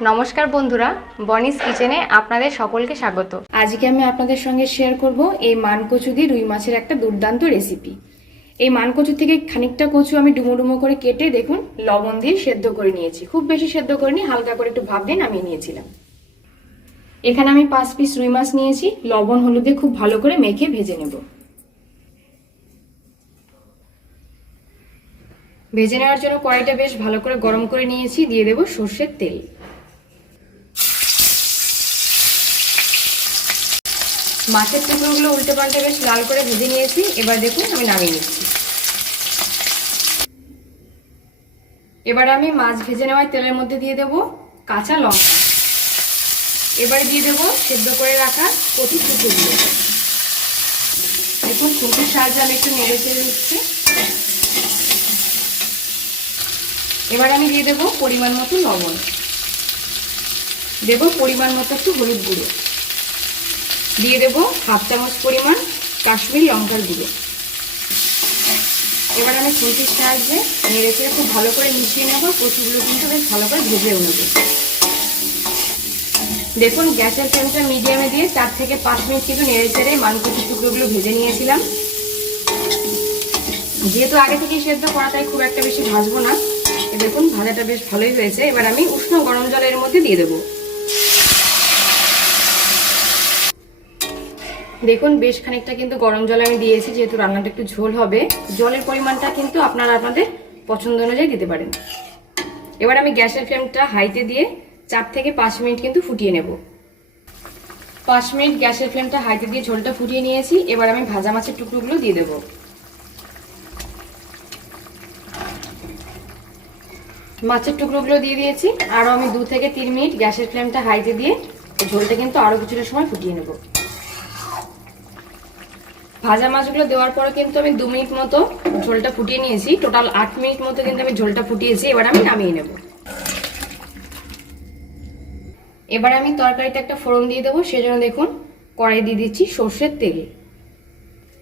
নমস্কার বন্ধুরা, বনিস কিচেনে আপনাদের সকলকে স্বাগত। আজকে আমি আপনাদের সঙ্গে শেয়ার করব এই মানকচু দিয়ে রুই মাছের একটা দুর্দান্ত রেসিপি। এই মানকচু থেকে খানিকটা কচু আমি ডুমো ডুমো করে কেটে দেখুন লবণ দিয়ে সেদ্ধ করে নিয়েছি। খুব বেশি সেদ্ধ করিনি, হালকা করে একটু ভাপ দিয়ে নামিয়ে নিয়েছিলাম। এখানে আমি 5 পিস রুই মাছ নিয়েছি, লবণ হলুদে খুব ভালো করে মেখে ভেজে নেব। ভেজে নেওয়ার জন্য কড়াইটা বেশ ভালো করে গরম করে নিয়েছি, দিয়ে দেব সর্ষের তেল। মাছের টুকরোগুলো উল্টে পাল্টে বেশ লাল করে ভেজে নিয়েছি। এবার দেখুন আমি নামিয়ে নিচ্ছি। এবার আমি মাছ ভেজে নেওয়ার তেলের মধ্যে দিয়ে দেব কাঁচা লঙ্কা। এবারে দিয়ে দেব সেদ্ধ করে রাখা কচু টুকরোগুলো। দেখুন খুঁটির সাহায্যে আমি একটু নেড়ে চেড়ে দিচ্ছি। এবার আমি দিয়ে দেব পরিমাণ মতো লবণ, দেব পরিমাণ মতো একটু হলুদ গুঁড়ো, দিয়ে দেব হাফ চামচ পরিমাণ কাশ্মীরি লঙ্কার গুঁড়ো। এবার আমি খুন্তির সাহায্যে নেড়ে চেড়ে খুব ভালো করে মিশিয়ে নেব। কচুগুলো কিন্তু বেশ ভালো করে ভেজেও নেব। দেখুন গ্যাসের ফ্লেমটা মিডিয়ামে দিয়ে 4 থেকে 5 মিনিট কিন্তু নেড়ে চেড়ে মানকচু টুকরোগুলো ভেজে নিয়েছিলাম। যেহেতু আগে থেকেই সেদ্ধ করা, তাই খুব একটা বেশি ভাজবো না। দেখুন ভাজাটা বেশ ভালোই হয়েছে। এবার আমি উষ্ণ গরম জলের মধ্যে দিয়ে দেবো। দেখুন বেশ খানিকটা কিন্তু গরম জল আমি দিয়েছি, যেহেতু রান্নাটা একটু ঝোল হবে। জলের পরিমাণটা কিন্তু আপনারা আপনাদের পছন্দ অনুযায়ী দিতে পারেন। এবার আমি গ্যাসের ফ্লেমটা হাইতে দিয়ে 4 থেকে 5 মিনিট কিন্তু ফুটিয়ে নেব। 5 মিনিট গ্যাসের ফ্লেমটা হাইতে দিয়ে ঝোলটা ফুটিয়ে নিয়েছি। এবার আমি ভাজা মাছের টুকরোগুলো দিয়ে দেব। মাছের টুকরোগুলো দিয়ে দিয়েছি। আরও আমি 2 থেকে 3 মিনিট গ্যাসের ফ্লেমটা হাইতে দিয়ে ঝোলটা কিন্তু আরও কিছুটা সময় ফুটিয়ে নেব। ভাজা মাছগুলো দেওয়ার পরে কিন্তু আমি 2 মিনিট মতো ঝোলটা ফুটিয়ে নিয়েছি। টোটাল 8 মিনিট মতো কিন্তু আমি ঝোলটা ফুটিয়েছি। এবার আমি নামিয়ে নেব। এবার আমি তরকারিতে একটা ফোড়ন দিয়ে দেবো। সেজন্য দেখুন কড়াই দিয়ে দিচ্ছি সর্ষের তেল।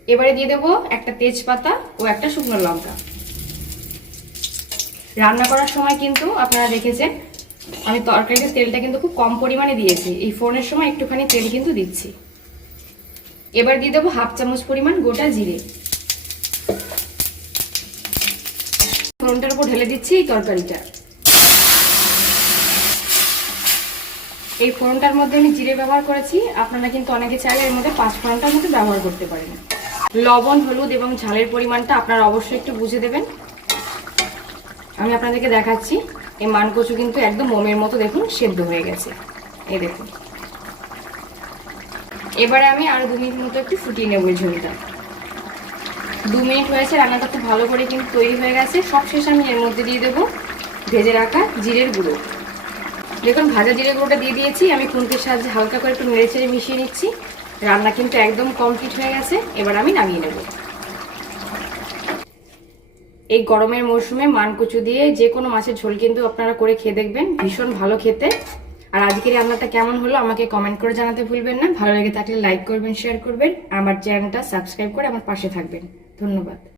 এবারে দিয়ে দেবো একটা তেজপাতা ও একটা শুকনো লঙ্কা। রান্না করার সময় কিন্তু আপনারা দেখেছেন আমি তরকারিতে তেলটা কিন্তু খুব কম পরিমাণে দিয়েছি। এই ফোড়নের সময় একটুখানি তেল কিন্তু দিচ্ছি। এবার দিয়ে দেবো হাফ চামচ পরিমাণ গোটা জিরে। ফোড়নটার উপর ঢেলে দিচ্ছি এই তরকারিটা। এই ফোড়নটার মধ্যে আমি জিরে ব্যবহার করেছি, আপনারা কিন্তু অনেকে চাইলে এর মধ্যে 5 ফোড়নটার মধ্যে ব্যবহার করতে পারেন। লবণ হলুদ এবং ঝালের পরিমাণটা আপনারা অবশ্যই একটু বুঝে দেবেন। আমি আপনাদেরকে দেখাচ্ছি এই মানকচু কিন্তু একদম মোমের মতো দেখুন সেদ্ধ হয়ে গেছে। এই দেখুন। এবারে আমি আরো 2 মিনিট মতো একটু ফুটিয়ে নেব এই ঝোলটা। 2 মিনিট হয়েছে, রান্নাটা খুব ভালো করে কিন্তু তৈরি হয়ে গেছে। সবশেষে আমি এর মধ্যে দিয়ে দেবো ভেজে রাখা জিরের গুঁড়ো। দেখুন ভাজা জিরে গুঁড়োটা দিয়ে দিয়েছি। আমি খুন্তির সাহায্যে হালকা করে একটু নেড়ে চেড়ে মিশিয়ে নিচ্ছি। রান্না কিন্তু একদম কমপ্লিট হয়ে গেছে। এবার আমি নামিয়ে নেব। এই গরমের মরশুমে মানকচু দিয়ে যে কোনো মাছের ঝোল কিন্তু আপনারা করে খেয়ে দেখবেন, ভীষণ ভালো খেতে। আর আজকের রান্নাটা কেমন হলো আমাকে কমেন্ট করে জানাতে ভুলবেন না। ভালো লেগে থাকলে লাইক করবেন, শেয়ার করবেন, আমার চ্যানেলটা সাবস্ক্রাইব করে আমার পাশে থাকবেন। ধন্যবাদ।